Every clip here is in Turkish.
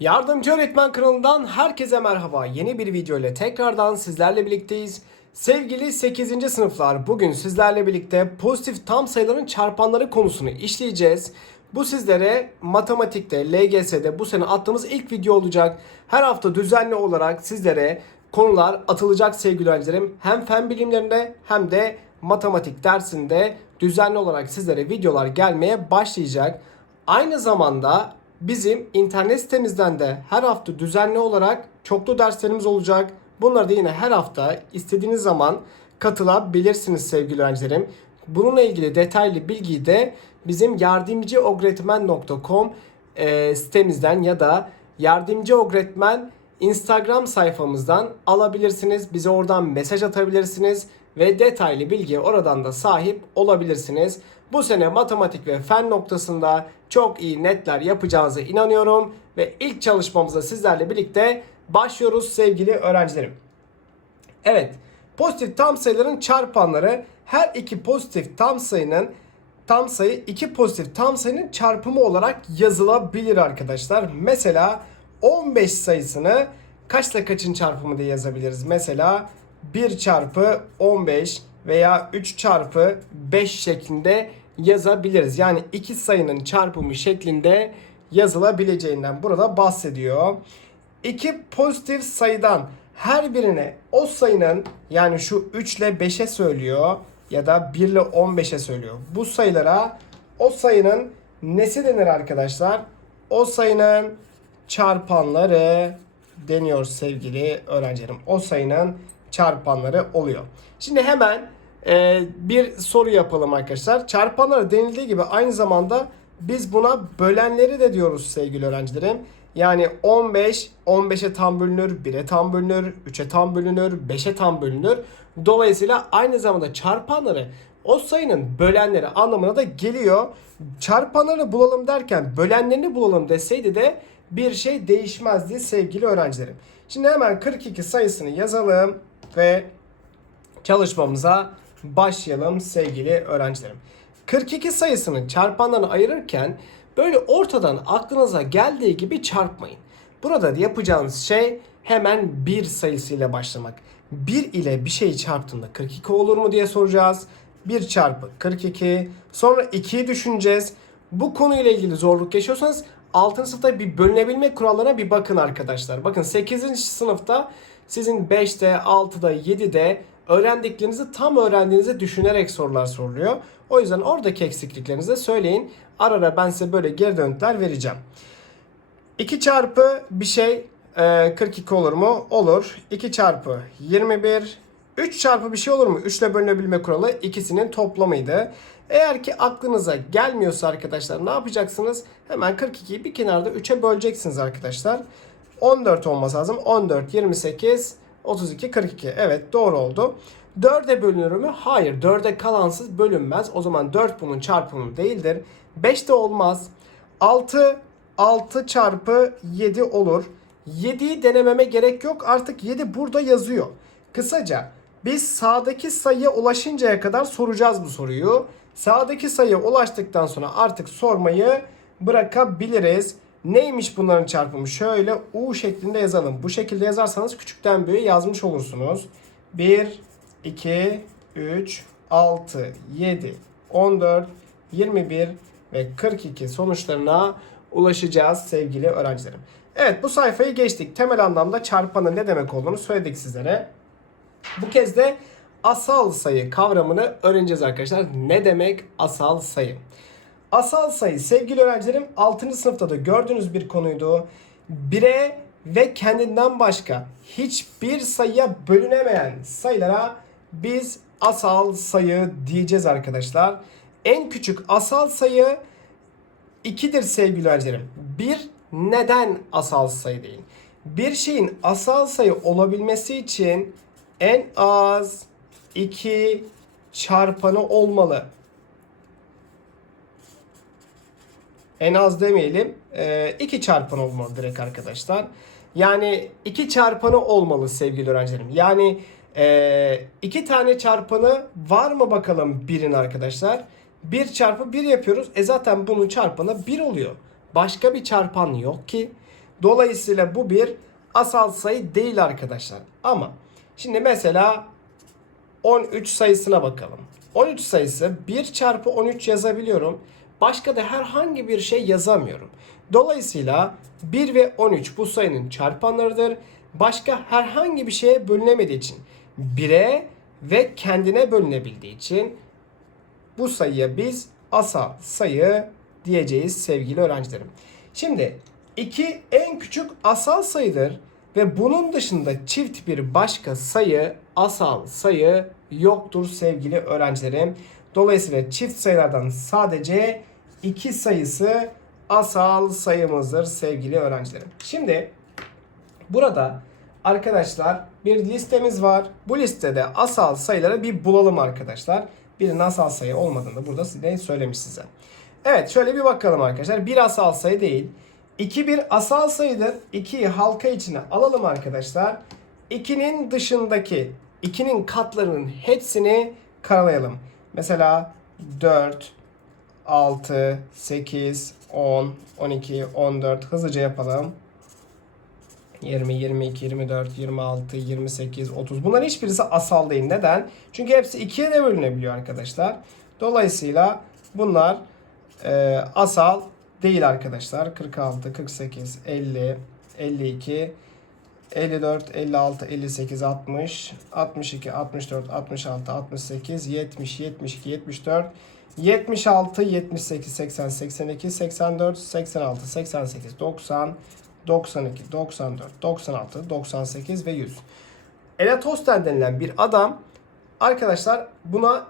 Yardımcı Öğretmen kanalından herkese merhaba. Yeni bir video ile tekrardan sizlerle birlikteyiz. Sevgili 8. sınıflar bugün sizlerle birlikte pozitif tam sayıların çarpanları konusunu işleyeceğiz. Bu sizlere matematikte, LGS'de bu sene attığımız ilk video olacak. Her hafta düzenli olarak sizlere konular atılacak sevgili öğrencilerim. Hem fen bilimlerinde hem de matematik dersinde düzenli olarak sizlere videolar gelmeye başlayacak. Aynı zamanda bizim internet sitemizden de her hafta düzenli olarak çoklu derslerimiz olacak. Bunları da yine her hafta istediğiniz zaman katılabilirsiniz sevgili öğrencilerim. Bununla ilgili detaylı bilgiyi de bizim yardımcıogretmen.com e, sitemizden ya da yardımcı öğretmen Instagram sayfamızdan alabilirsiniz. Bize oradan mesaj atabilirsiniz ve detaylı bilgiye oradan da sahip olabilirsiniz. Bu sene matematik ve fen noktasında çok iyi netler yapacağınıza inanıyorum ve ilk çalışmamıza sizlerle birlikte başlıyoruz sevgili öğrencilerim. Evet, pozitif tam sayıların çarpanları her iki pozitif tam sayının tam sayı iki pozitif tam sayının çarpımı olarak yazılabilir arkadaşlar. Mesela 15 sayısını kaçla kaçın çarpımı diye yazabiliriz. Mesela 1 çarpı 15 veya 3 çarpı 5 şeklinde yazabiliriz. Yani iki sayının çarpımı şeklinde yazılabileceğinden burada bahsediyor. İki pozitif sayıdan her birine o sayının yani şu 3 ile 5'e söylüyor ya da 1 ile 15'e söylüyor. Bu sayılara o sayının nesi denir arkadaşlar? O sayının çarpanları deniyor sevgili öğrencilerim. O sayının çarpanları oluyor. Şimdi hemen e, bir soru yapalım arkadaşlar. Çarpanları denildiği gibi aynı zamanda biz buna bölenleri de diyoruz sevgili öğrencilerim. Yani 15, 15'e tam bölünür, 1'e tam bölünür, 3'e tam bölünür, 5'e tam bölünür. Dolayısıyla aynı zamanda çarpanları o sayının bölenleri anlamına da geliyor. Çarpanları bulalım derken bölenlerini bulalım deseydi de bir şey değişmezdi sevgili öğrencilerim. Şimdi hemen 42 sayısını yazalım ve çalışmamıza başlayalım sevgili öğrencilerim. 42 sayısının çarpanlarını ayırırken böyle ortadan aklınıza geldiği gibi çarpmayın. Burada yapacağınız şey hemen bir sayısıyla başlamak. 1 ile bir şeyi çarptığında 42 olur mu diye soracağız. 1 çarpı 42. Sonra 2'yi düşüneceğiz. Bu konuyla ilgili zorluk yaşıyorsanız 6. sınıfta bir bölünebilme kurallarına bir bakın arkadaşlar. Bakın 8. sınıfta sizin 5'te, 6'da, 7'de öğrendiklerinizi tam öğrendiğinizi düşünerek sorular soruluyor. O yüzden oradaki eksikliklerinizi söyleyin. Ara ara ben size böyle geri dönütler vereceğim. 2 çarpı bir şey e, 42 olur mu? Olur. 2 çarpı 21. 3 çarpı bir şey olur mu? 3 ile bölünebilme kuralı ikisinin toplamıydı. Eğer ki aklınıza gelmiyorsa arkadaşlar ne yapacaksınız? Hemen 42'yi bir kenarda 3'e böleceksiniz arkadaşlar. 14 olması lazım. 14, 28, 32, 42. Evet doğru oldu. 4'e bölünür mü? Hayır. 4'e kalansız bölünmez. O zaman 4 bunun çarpımı değildir. 5 de olmaz. 6, 6 çarpı 7 olur. 7'yi denememe gerek yok. Artık 7 burada yazıyor. Kısaca biz sağdaki sayıya ulaşıncaya kadar soracağız bu soruyu. Sağdaki sayıya ulaştıktan sonra artık sormayı bırakabiliriz. Neymiş bunların çarpımı? Şöyle U şeklinde yazalım. Bu şekilde yazarsanız küçükten büyüğe yazmış olursunuz. 1, 2, 3, 6, 7, 14, 21 ve 42 sonuçlarına ulaşacağız sevgili öğrencilerim. Evet bu sayfayı geçtik. Temel anlamda çarpanın ne demek olduğunu söyledik sizlere. Bu kez de asal sayı kavramını öğreneceğiz arkadaşlar. Ne demek asal sayı? Asal sayı sevgili öğrencilerim 6. sınıfta da gördüğünüz bir konuydu. 1'e ve kendinden başka hiçbir sayıya bölünemeyen sayılara biz asal sayı diyeceğiz arkadaşlar. En küçük asal sayı 2'dir sevgili öğrencilerim. 1 neden asal sayı değil? Bir şeyin asal sayı olabilmesi için en az 2 çarpanı olmalı. En az demeyelim. 2 çarpanı olmalı direkt arkadaşlar. Yani 2 çarpanı olmalı sevgili öğrencilerim. Yani e, iki tane çarpanı var mı bakalım birin arkadaşlar? 1 çarpı 1 yapıyoruz. E zaten bunun çarpanı 1 oluyor. Başka bir çarpan yok ki. Dolayısıyla bu bir asal sayı değil arkadaşlar. Ama şimdi mesela 13 sayısına bakalım. 13 sayısı 1 çarpı 13 yazabiliyorum. Başka da herhangi bir şey yazamıyorum. Dolayısıyla 1 ve 13 bu sayının çarpanlarıdır. Başka herhangi bir şeye bölünemediği için 1'e ve kendine bölünebildiği için bu sayıya biz asal sayı diyeceğiz sevgili öğrencilerim. Şimdi 2 en küçük asal sayıdır ve bunun dışında çift bir başka sayı asal sayı yoktur sevgili öğrencilerim. Dolayısıyla çift sayılardan sadece 2 sayısı asal sayımızdır sevgili öğrencilerim. Şimdi burada arkadaşlar bir listemiz var. Bu listede asal sayıları bir bulalım arkadaşlar. Birinin asal sayı olmadığını burada size söylemiş size. Evet şöyle bir bakalım arkadaşlar. Bir asal sayı değil. 2 bir asal sayıdır. 2'yi halka içine alalım arkadaşlar. 2'nin dışındaki 2'nin katlarının hepsini karalayalım. Mesela 4, 6, 8, 10, 12, 14 hızlıca yapalım. 20, 22, 24, 26, 28, 30. Bunların hiçbirisi asal değil. Neden? Çünkü hepsi ikiye de bölünebiliyor arkadaşlar. Dolayısıyla bunlar e, asal değil arkadaşlar. 46, 48, 50, 52, 54, 56, 58, 60, 62, 64, 66, 68, 70, 72, 74, 76, 78, 80, 82, 84, 86, 88, 90, 92, 94, 96, 98 ve 100. Eratosthenes denilen bir adam arkadaşlar buna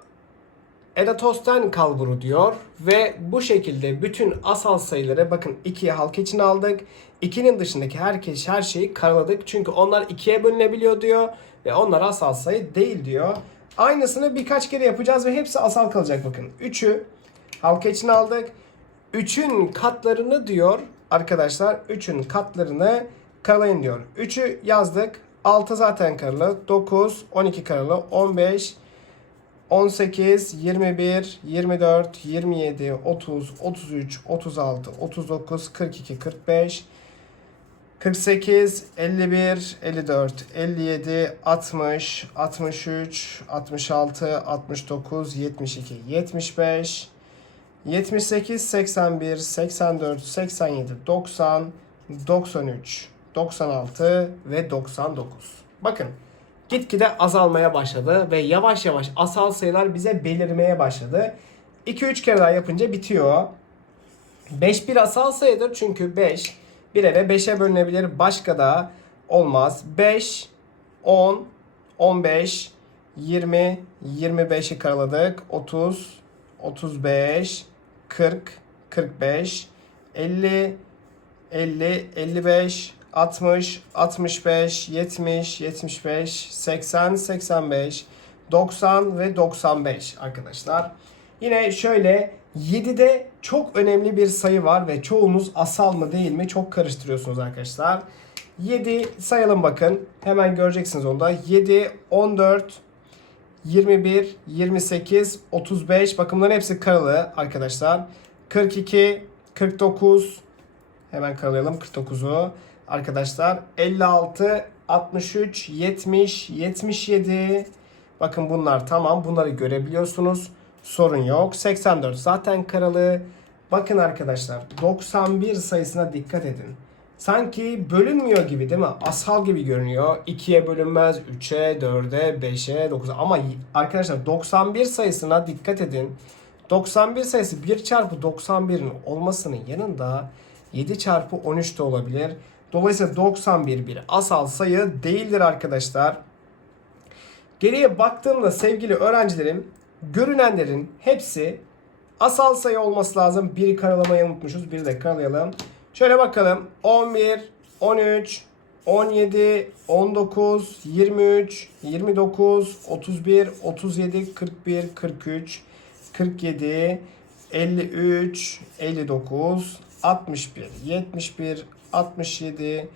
Eratosthenes kalburu diyor ve bu şekilde bütün asal sayıları bakın 2'ye halka için aldık. 2'nin dışındaki herkes her şeyi karaladık. Çünkü onlar 2'ye bölünebiliyor diyor ve onlar asal sayı değil diyor. Aynısını birkaç kere yapacağız ve hepsi asal kalacak bakın. 3'ü halka için aldık. 3'ün katlarını diyor arkadaşlar 3'ün katlarını karalayın diyor. 3'ü yazdık. 6 zaten karalı. 9, 12 karalı. 15, 18, 21, 24, 27, 30, 33, 36, 39, 42, 45, 48, 51, 54, 57, 60, 63, 66, 69, 72, 75, 78, 81, 84, 87, 90, 93, 96 ve 99. Bakın gitgide azalmaya başladı ve yavaş yavaş asal sayılar bize belirmeye başladı. 2-3 kere daha yapınca bitiyor. 5 bir asal sayıdır çünkü 5 1'e ve 5'e bölünebilir. Başka da olmaz. 5, 10, 15, 20, 25'i karaladık. 30, 35, 40, 45, 50, 50, 55, 60, 65, 70, 75, 80, 85, 90 ve 95 arkadaşlar. Yine şöyle 7'de çok önemli bir sayı var ve çoğunuz asal mı değil mi çok karıştırıyorsunuz arkadaşlar. 7 sayalım bakın. Hemen göreceksiniz onu da. 7, 14, 21, 28, 35. Bakın bunların hepsi karalı arkadaşlar. 42, 49. Hemen karalayalım 49'u. Arkadaşlar 56, 63, 70, 77. Bakın bunlar tamam. Bunları görebiliyorsunuz. Sorun yok. 84 zaten karalı. Bakın arkadaşlar 91 sayısına dikkat edin. Sanki bölünmüyor gibi değil mi? Asal gibi görünüyor. 2'ye bölünmez, 3'e, 4'e, 5'e, 9'a. Ama arkadaşlar 91 sayısına dikkat edin. 91 sayısı 1 çarpı 91'in olmasının yanında 7 çarpı 13 de olabilir. Dolayısıyla 91 bir asal sayı değildir arkadaşlar. Geriye baktığımda sevgili öğrencilerim görünenlerin hepsi asal sayı olması lazım. Biri karalamayı unutmuşuz. Biri de karalayalım. Şöyle bakalım. 11, 13, 17, 19, 23, 29, 31, 37, 41, 43, 47, 53, 59, 61, 71, 67,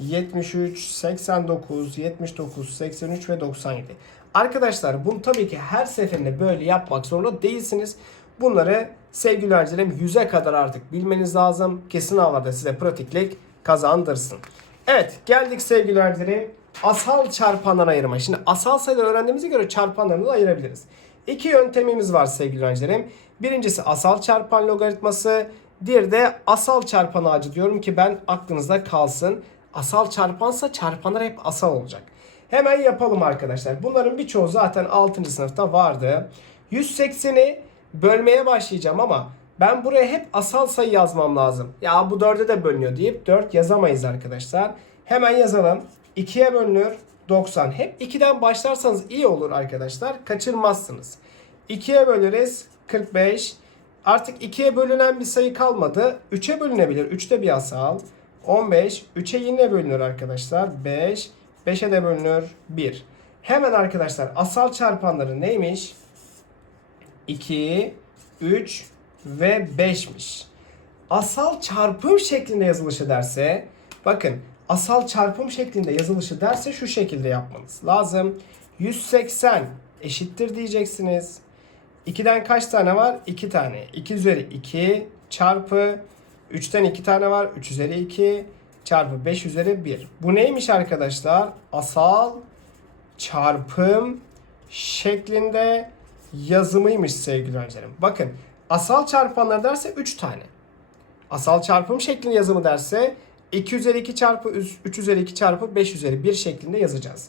73, 89, 79, 83 ve 97. Arkadaşlar bunu tabii ki her seferinde böyle yapmak zorunda değilsiniz. Bunları sevgili öğrencilerim 100'e kadar artık bilmeniz lazım ki sınavlarda size pratiklik kazandırsın. Evet geldik sevgili öğrencilerim. Asal çarpandan ayırma. Şimdi asal sayıları öğrendiğimize göre çarpanlarını da ayırabiliriz. İki yöntemimiz var sevgili öğrencilerim. Birincisi asal çarpan logaritması. Diğeri de asal çarpan ağacı diyorum ki ben aklınızda kalsın. Asal çarpansa çarpanlar hep asal olacak. Hemen yapalım arkadaşlar. Bunların birçoğu zaten 6. sınıfta vardı. 180'i bölmeye başlayacağım ama ben buraya hep asal sayı yazmam lazım. Ya bu 4'e de bölünüyor deyip 4 yazamayız arkadaşlar. Hemen yazalım. 2'ye bölünür 90. Hep 2'den başlarsanız iyi olur arkadaşlar. Kaçırmazsınız. 2'ye böleriz 45. Artık 2'ye bölünen bir sayı kalmadı. 3'e bölünebilir. 3'te bir asal. 15. 3'e yine bölünür arkadaşlar. 5. 5'e de bölünür 1. Hemen arkadaşlar asal çarpanları neymiş? 2, 3 ve 5'miş. Asal çarpım şeklinde yazılışı derse bakın asal çarpım şeklinde yazılışı derse şu şekilde yapmanız lazım. 180 eşittir diyeceksiniz. 2'den kaç tane var? 2 tane. 2 üzeri 2 çarpı 3'ten 2 tane var. 3 üzeri 2 çarpı 5 üzeri 1. Bu neymiş arkadaşlar? Asal çarpım şeklinde yazımıymış sevgili öğrencilerim. Bakın asal çarpanlar derse 3 tane. Asal çarpım şeklinde yazımı derse 2 üzeri 2 çarpı 3 üzeri 2 çarpı 5 üzeri 1 şeklinde yazacağız.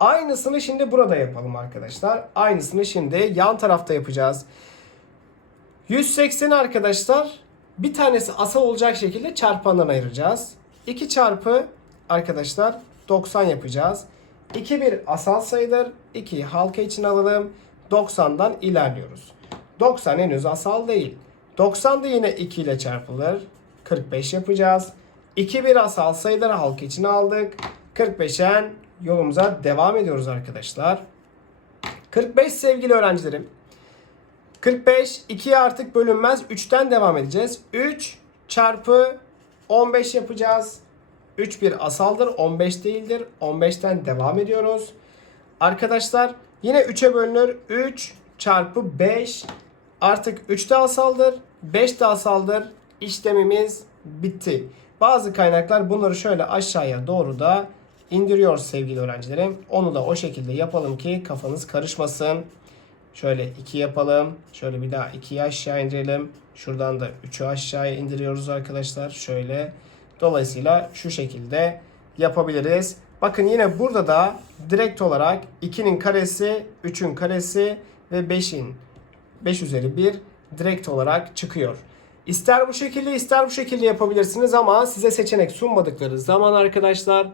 Aynısını şimdi burada yapalım arkadaşlar. Aynısını şimdi yan tarafta yapacağız. 180 arkadaşlar bir tanesi asal olacak şekilde çarpandan ayıracağız. 2 çarpı arkadaşlar 90 yapacağız. 2 bir asal sayıdır. 2'yi halka için alalım. 90'dan ilerliyoruz. 90 henüz asal değil. 90 da yine 2 ile çarpılır. 45 yapacağız. 2 bir asal sayıdır halka için aldık. 45'en yolumuza devam ediyoruz arkadaşlar. 45 sevgili öğrencilerim. 45 2'ye artık bölünmez. 3'ten devam edeceğiz. 3 çarpı 15 yapacağız. 3 bir asaldır. 15 değildir. 15'ten devam ediyoruz. Arkadaşlar yine 3'e bölünür. 3 çarpı 5 artık 3 de asaldır. 5 de asaldır. İşlemimiz bitti. Bazı kaynaklar bunları şöyle aşağıya doğru da indiriyor sevgili öğrencilerim. Onu da o şekilde yapalım ki kafanız karışmasın. Şöyle 2 yapalım. Şöyle bir daha 2'yi aşağı indirelim. Şuradan da 3'ü aşağıya indiriyoruz arkadaşlar. Şöyle. Dolayısıyla şu şekilde yapabiliriz. Bakın yine burada da direkt olarak 2'nin karesi, 3'ün karesi ve 5'in 5 üzeri 1 direkt olarak çıkıyor. İster bu şekilde ister bu şekilde yapabilirsiniz ama size seçenek sunmadıkları zaman arkadaşlar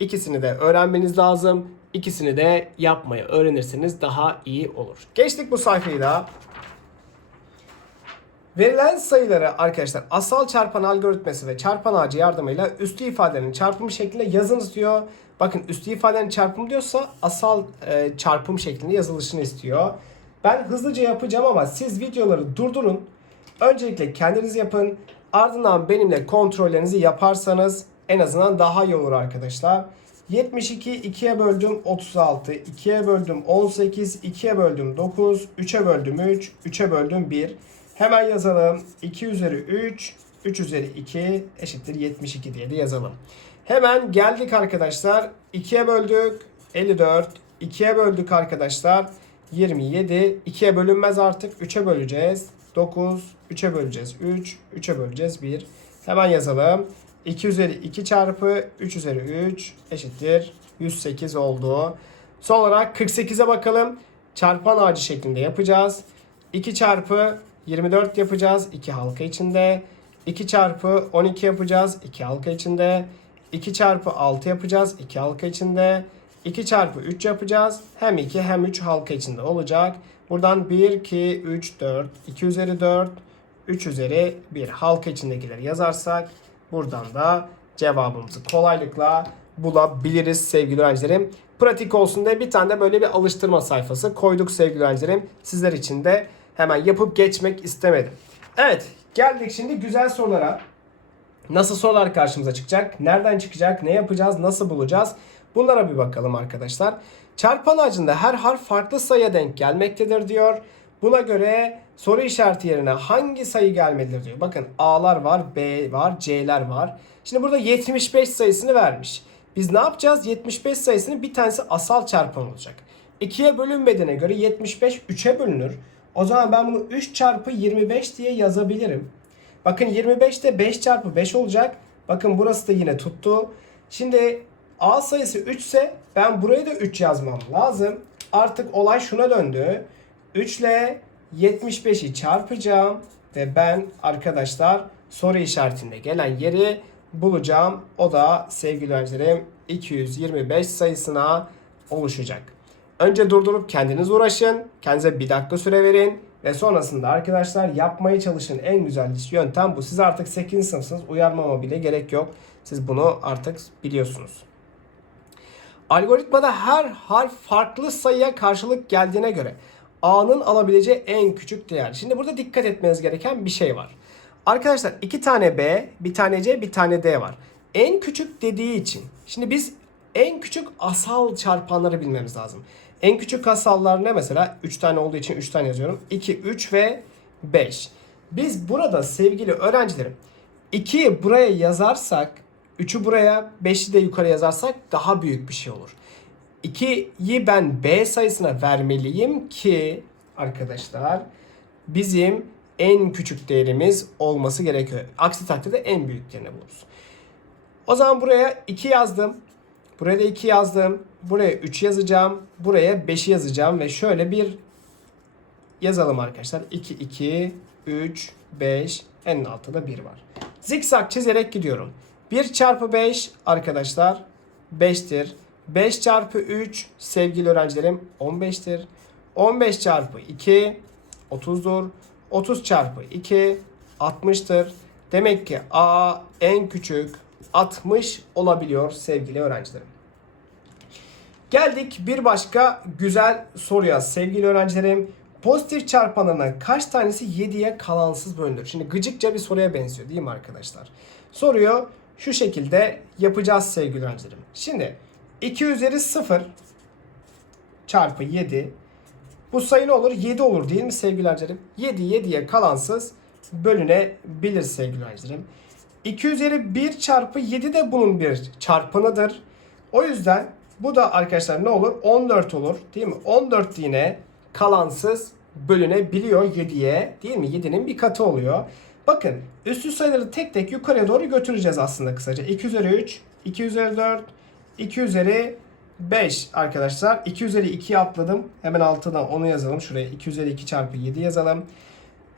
ikisini de öğrenmeniz lazım. İkisini de yapmayı öğrenirseniz daha iyi olur. Geçtik bu sayfayı da. Verilen sayıları arkadaşlar asal çarpan algoritması ve çarpan ağacı yardımıyla üstü ifadenin çarpımı şeklinde yazınız diyor. Bakın üstü ifadenin çarpımı diyorsa asal e, çarpım şeklinde yazılışını istiyor. Ben hızlıca yapacağım ama siz videoları durdurun. Öncelikle kendiniz yapın. Ardından benimle kontrollerinizi yaparsanız en azından daha iyi olur arkadaşlar. 72 2'ye böldüm 36, 2'ye böldüm 18, 2'ye böldüm 9, 3'e böldüm 3, 3'e böldüm 1. Hemen yazalım. 2 üzeri 3, 3 üzeri 2 eşittir 72 diye de yazalım. Hemen geldik arkadaşlar. 2'ye böldük 54, 2'ye böldük arkadaşlar 27, 2'ye bölünmez artık 3'e böleceğiz. 9, 3'e böleceğiz 3, 3'e böleceğiz 1. Hemen yazalım. 2 üzeri 2 çarpı 3 üzeri 3 eşittir 108 oldu. Son olarak 48'e bakalım. Çarpan ağacı şeklinde yapacağız. 2 çarpı 24 yapacağız. 2 halka içinde. 2 çarpı 12 yapacağız. 2 halka içinde. 2 çarpı 6 yapacağız. 2 halka içinde. 2 çarpı 3 yapacağız. Hem 2 hem 3 halka içinde olacak. Buradan 1, 2, 3, 4. 2 üzeri 4. 3 üzeri 1 halka içindekileri yazarsak buradan da cevabımızı kolaylıkla bulabiliriz sevgili öğrencilerim. Pratik olsun diye bir tane de böyle bir alıştırma sayfası koyduk sevgili öğrencilerim. Sizler için de hemen yapıp geçmek istemedim. Evet geldik şimdi güzel sorulara. Nasıl sorular karşımıza çıkacak? Nereden çıkacak? Ne yapacağız? Nasıl bulacağız? Bunlara bir bakalım arkadaşlar. Çarpan ağacında her harf farklı sayıya denk gelmektedir diyor. Buna göre soru işareti yerine hangi sayı gelmelidir diyor. Bakın A'lar var, B var, C'ler var. Şimdi burada 75 sayısını vermiş. Biz ne yapacağız? 75 sayısının bir tanesi asal çarpan olacak. 2'ye bölünmediğine göre 75 3'e bölünür. O zaman ben bunu 3 çarpı 25 diye yazabilirim. Bakın 25 de 5 çarpı 5 olacak. Bakın burası da yine tuttu. Şimdi A sayısı 3 ise ben buraya da 3 yazmam lazım. Artık olay şuna döndü. 3 ile 75'i çarpacağım ve ben arkadaşlar soru işaretinde gelen yeri bulacağım. O da sevgili öğrencilerim 225 sayısına oluşacak. Önce durdurup kendiniz uğraşın. Kendinize bir dakika süre verin. Ve sonrasında arkadaşlar yapmaya çalışın. En güzel yöntem bu. Siz artık 8. sınıfsınız. Uyarmama bile gerek yok. Siz bunu artık biliyorsunuz. Algoritmada her harf farklı sayıya karşılık geldiğine göre A'nın alabileceği en küçük değer. Şimdi burada dikkat etmeniz gereken bir şey var. Arkadaşlar iki tane B, bir tane C, bir tane D var. En küçük dediği için. Şimdi biz en küçük asal çarpanları bilmemiz lazım. En küçük asallar ne mesela? 3 tane olduğu için 3 tane yazıyorum. 2, 3 ve 5. Biz burada sevgili öğrencilerim 2'yi buraya yazarsak 3'ü buraya 5'i de yukarı yazarsak daha büyük bir şey olur. 2'yi ben B sayısına vermeliyim ki arkadaşlar bizim en küçük değerimiz olması gerekiyor. Aksi takdirde en büyük değerini buluruz. O zaman buraya 2 yazdım. Buraya da 2 yazdım. Buraya 3 yazacağım. Buraya 5'i yazacağım ve şöyle bir yazalım arkadaşlar. 2, 2, 3, 5, en altta da 1 var. Zikzak çizerek gidiyorum. 1 çarpı 5 arkadaşlar 5'tir. 5 çarpı 3 sevgili öğrencilerim 15'tir. 15 çarpı 2 30'dur. 30 çarpı 2 60'tır. Demek ki A en küçük 60 olabiliyor sevgili öğrencilerim. Geldik bir başka güzel soruya sevgili öğrencilerim. Pozitif çarpanlarından kaç tanesi 7'ye kalansız bölünür? Şimdi gıcıkça bir soruya benziyor değil mi arkadaşlar? Soruyu şu şekilde yapacağız sevgili öğrencilerim. Şimdi 2 üzeri 0 çarpı 7 bu sayı ne olur? 7 olur değil mi sevgili öğrencilerim? 7 7'ye kalansız bölünebilir sevgili öğrencilerim. 2 üzeri 1 çarpı 7 de bunun bir çarpanıdır. O yüzden bu da arkadaşlar ne olur? 14 olur değil mi? 14 yine kalansız bölünebiliyor 7'ye değil mi? 7'nin bir katı oluyor. Bakın üstü sayıları tek tek yukarıya doğru götüreceğiz aslında kısaca. 2 üzeri 3, 2 üzeri 4, 2 üzeri 5 arkadaşlar. 2 üzeri 2'yi atladım. Hemen altına onu yazalım. Şuraya 2 üzeri 2 çarpı 7 yazalım.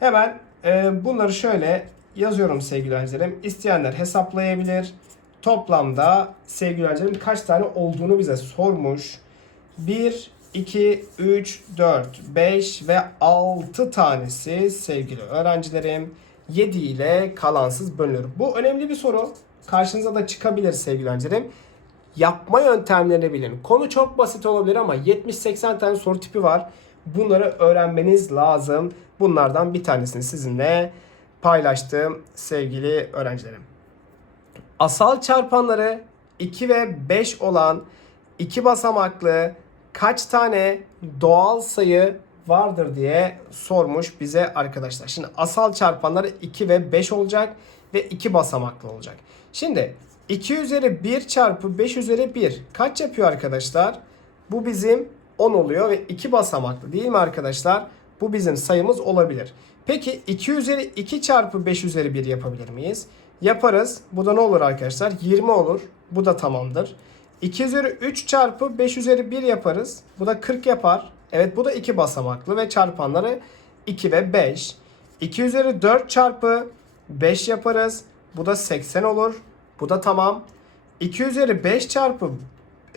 Hemen e, bunları şöyle yazıyorum sevgili öğrencilerim. İsteyenler hesaplayabilir. Toplamda sevgili öğrencilerim kaç tane olduğunu bize sormuş. 1, 2, 3, 4, 5 ve 6 tanesi sevgili öğrencilerim 7 ile kalansız bölünür. Bu önemli bir soru. Karşınıza da çıkabilir sevgili öğrencilerim. Yapma yöntemlerini bilin. Konu çok basit olabilir ama 70-80 tane soru tipi var. Bunları öğrenmeniz lazım. Bunlardan bir tanesini sizinle paylaştım sevgili öğrencilerim. Asal çarpanları 2 ve 5 olan iki basamaklı kaç tane doğal sayı vardır diye sormuş bize arkadaşlar. Şimdi asal çarpanları 2 ve 5 olacak ve 2 basamaklı olacak. Şimdi 2 üzeri 1 çarpı 5 üzeri 1 kaç yapıyor arkadaşlar? Bu bizim 10 oluyor ve 2 basamaklı değil mi arkadaşlar? Bu bizim sayımız olabilir. Peki 2 üzeri 2 çarpı 5 üzeri 1 yapabilir miyiz? Yaparız. Bu da ne olur arkadaşlar? 20 olur. Bu da tamamdır. 2 üzeri 3 çarpı 5 üzeri 1 yaparız. Bu da 40 yapar. Evet bu da 2 basamaklı ve çarpanları 2 ve 5. 2 üzeri 4 çarpı 5 yaparız. Bu da 80 olur. Bu da tamam. 2 üzeri 5 çarpı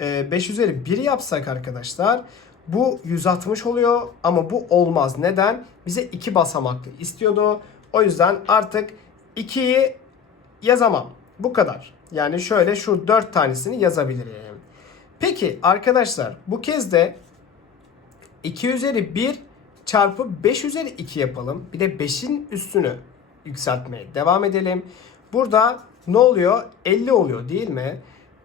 5 üzeri 1 yapsak arkadaşlar bu 160 oluyor ama bu olmaz. Neden? Bize 2 basamaklı istiyordu. O yüzden artık 2'yi yazamam. Bu kadar. Yani şöyle şu 4 tanesini yazabilirim. Peki arkadaşlar bu kez de 2 üzeri 1 çarpı 5 üzeri 2 yapalım. Bir de 5'in üstünü yükseltmeye devam edelim. Burada ne oluyor? 50 oluyor değil mi?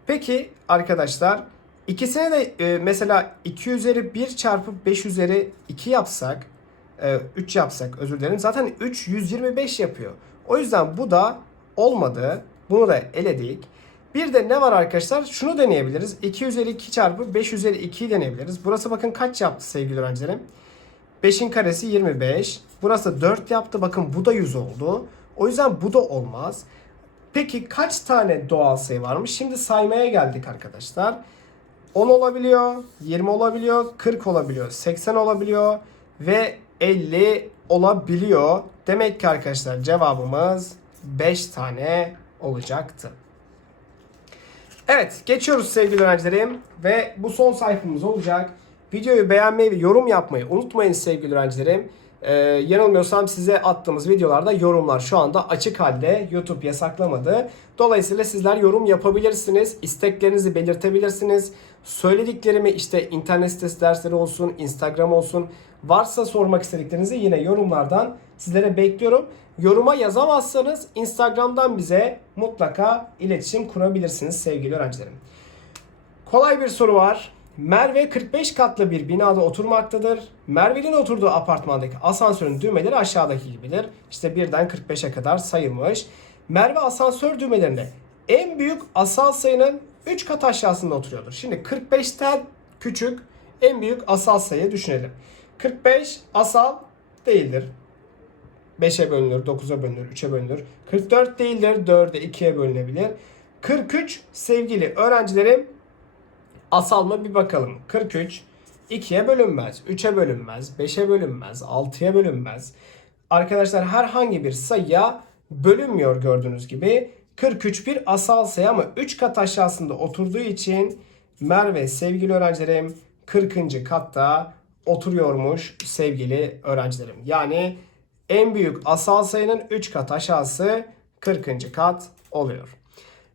Peki arkadaşlar ikisine de e, mesela 2 üzeri 1 çarpı 5 üzeri 2 yapsak 3 yapsak özür dilerim. Zaten 3 125 yapıyor. O yüzden bu da olmadı. Bunu da eledik. Bir de ne var arkadaşlar? Şunu deneyebiliriz. 2 üzeri 2 çarpı 5 üzeri 2'yi deneyebiliriz. Burası bakın kaç yaptı sevgili öğrencilerim? 5'in karesi 25. Burası 4 yaptı. Bakın bu da 100 oldu. O yüzden bu da olmaz. Peki kaç tane doğal sayı varmış? Şimdi saymaya geldik arkadaşlar. 10 olabiliyor, 20 olabiliyor, 40 olabiliyor, 80 olabiliyor ve 50 olabiliyor. Demek ki arkadaşlar cevabımız 5 tane olacaktı. Evet geçiyoruz sevgili öğrencilerim ve bu son sayfamız olacak. Videoyu beğenmeyi ve yorum yapmayı unutmayın sevgili öğrencilerim. Ee, yanılmıyorsam size attığımız videolarda yorumlar şu anda açık halde. YouTube yasaklamadı. Dolayısıyla sizler yorum yapabilirsiniz. isteklerinizi belirtebilirsiniz. Söylediklerimi işte internet sitesi dersleri olsun, Instagram olsun. Varsa sormak istediklerinizi yine yorumlardan sizlere bekliyorum. Yoruma yazamazsanız Instagram'dan bize mutlaka iletişim kurabilirsiniz sevgili öğrencilerim. Kolay bir soru var. Merve 45 katlı bir binada oturmaktadır. Merve'nin oturduğu apartmandaki asansörün düğmeleri aşağıdaki gibidir. İşte birden 45'e kadar sayılmış. Merve asansör düğmelerinde en büyük asal sayının 3 kat aşağısında oturuyordur. Şimdi 45'ten küçük en büyük asal sayı düşünelim. 45 asal değildir. 5'e bölünür, 9'a bölünür, 3'e bölünür. 44 değildir, 4'e, 2'ye bölünebilir. 43 sevgili öğrencilerim asal mı bir bakalım. 43 2'ye bölünmez, 3'e bölünmez, 5'e bölünmez, 6'ya bölünmez. Arkadaşlar herhangi bir sayıya bölünmüyor gördüğünüz gibi. 43 bir asal sayı ama 3 kat aşağısında oturduğu için Merve sevgili öğrencilerim 40. katta oturuyormuş sevgili öğrencilerim. Yani en büyük asal sayının 3 kat aşağısı 40. kat oluyor.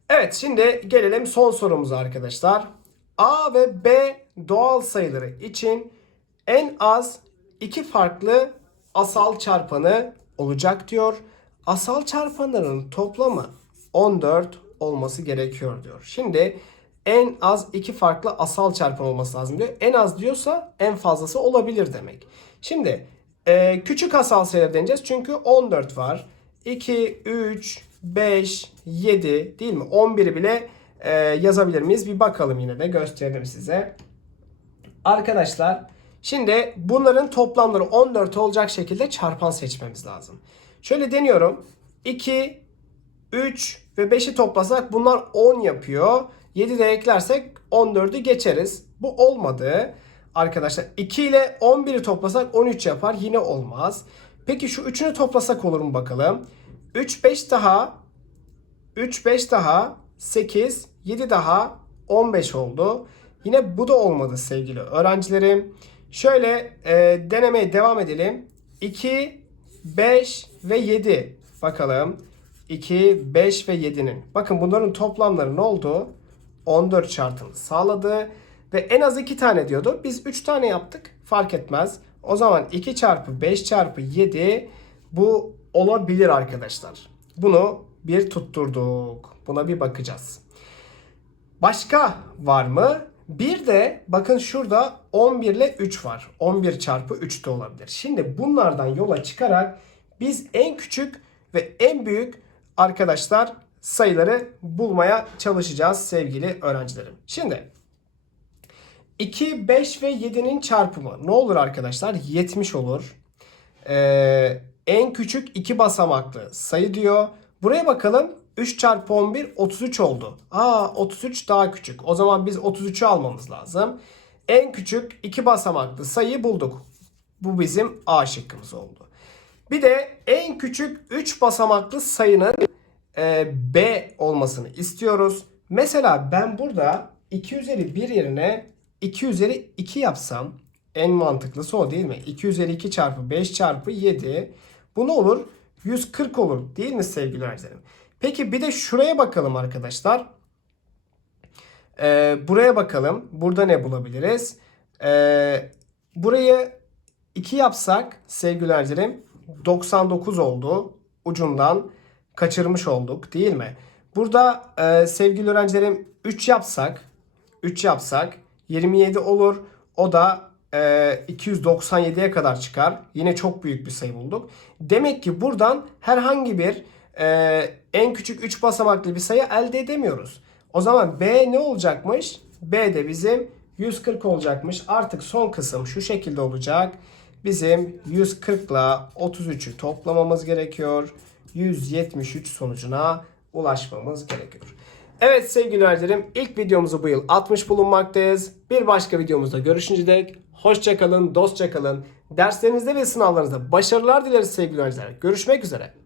Evet şimdi gelelim son sorumuza arkadaşlar. A ve B doğal sayıları için en az iki farklı asal çarpanı olacak diyor. Asal çarpanların toplamı 14 olması gerekiyor diyor. Şimdi en az iki farklı asal çarpan olması lazım diyor. En az diyorsa en fazlası olabilir demek. Şimdi e, küçük asal sayıları deneyeceğiz çünkü 14 var. 2, 3, 5, 7 değil mi? 11'i bile e, yazabilir miyiz? Bir bakalım yine de gösterelim size. Arkadaşlar şimdi bunların toplamları 14 olacak şekilde çarpan seçmemiz lazım. Şöyle deniyorum. 2, 3 ve 5'i toplasak bunlar 10 yapıyor. 7 de eklersek 14'ü geçeriz. Bu olmadı. Arkadaşlar 2 ile 11'i toplasak 13 yapar. Yine olmaz. Peki şu üçünü toplasak olur mu bakalım. 3 5 daha 3 5 daha 8 7 daha 15 oldu. Yine bu da olmadı sevgili öğrencilerim. Şöyle e, denemeye devam edelim. 2 5 ve 7 bakalım. 2 5 ve 7'nin. Bakın bunların toplamları ne oldu? 14 şartını sağladı. Ve en az 2 tane diyordu. Biz 3 tane yaptık. Fark etmez. O zaman 2 çarpı 5 çarpı 7 bu olabilir arkadaşlar. Bunu bir tutturduk. Buna bir bakacağız. Başka var mı? Bir de bakın şurada 11 ile 3 var. 11 çarpı 3 de olabilir. Şimdi bunlardan yola çıkarak biz en küçük ve en büyük arkadaşlar sayıları bulmaya çalışacağız sevgili öğrencilerim. Şimdi 2, 5 ve 7'nin çarpımı ne olur arkadaşlar? 70 olur. Ee, en küçük iki basamaklı sayı diyor. Buraya bakalım. 3 çarpı 11 33 oldu. Aa 33 daha küçük. O zaman biz 33'ü almamız lazım. En küçük iki basamaklı sayıyı bulduk. Bu bizim A şıkkımız oldu. Bir de en küçük 3 basamaklı sayının e, B olmasını istiyoruz. Mesela ben burada 2 üzeri 1 yerine 2 üzeri 2 yapsam en mantıklısı o değil mi? 2 üzeri 2 çarpı 5 çarpı 7 bu ne olur? 140 olur değil mi sevgili öğrencilerim? Peki bir de şuraya bakalım arkadaşlar. Ee, buraya bakalım. Burada ne bulabiliriz? Ee, burayı 2 yapsak sevgili öğrencilerim 99 oldu. Ucundan kaçırmış olduk değil mi? Burada e, sevgili öğrencilerim 3 yapsak 3 yapsak 27 olur. O da e, 297'ye kadar çıkar. Yine çok büyük bir sayı bulduk. Demek ki buradan herhangi bir e, en küçük 3 basamaklı bir sayı elde edemiyoruz. O zaman B ne olacakmış? B de bizim 140 olacakmış. Artık son kısım şu şekilde olacak. Bizim 140 ile 33'ü toplamamız gerekiyor. 173 sonucuna ulaşmamız gerekiyor. Evet sevgili öğrencilerim ilk videomuzu bu yıl atmış bulunmaktayız. Bir başka videomuzda görüşünceye dek hoşçakalın, dostça kalın. Derslerinizde ve sınavlarınızda başarılar dileriz sevgili öğrenciler. Görüşmek üzere.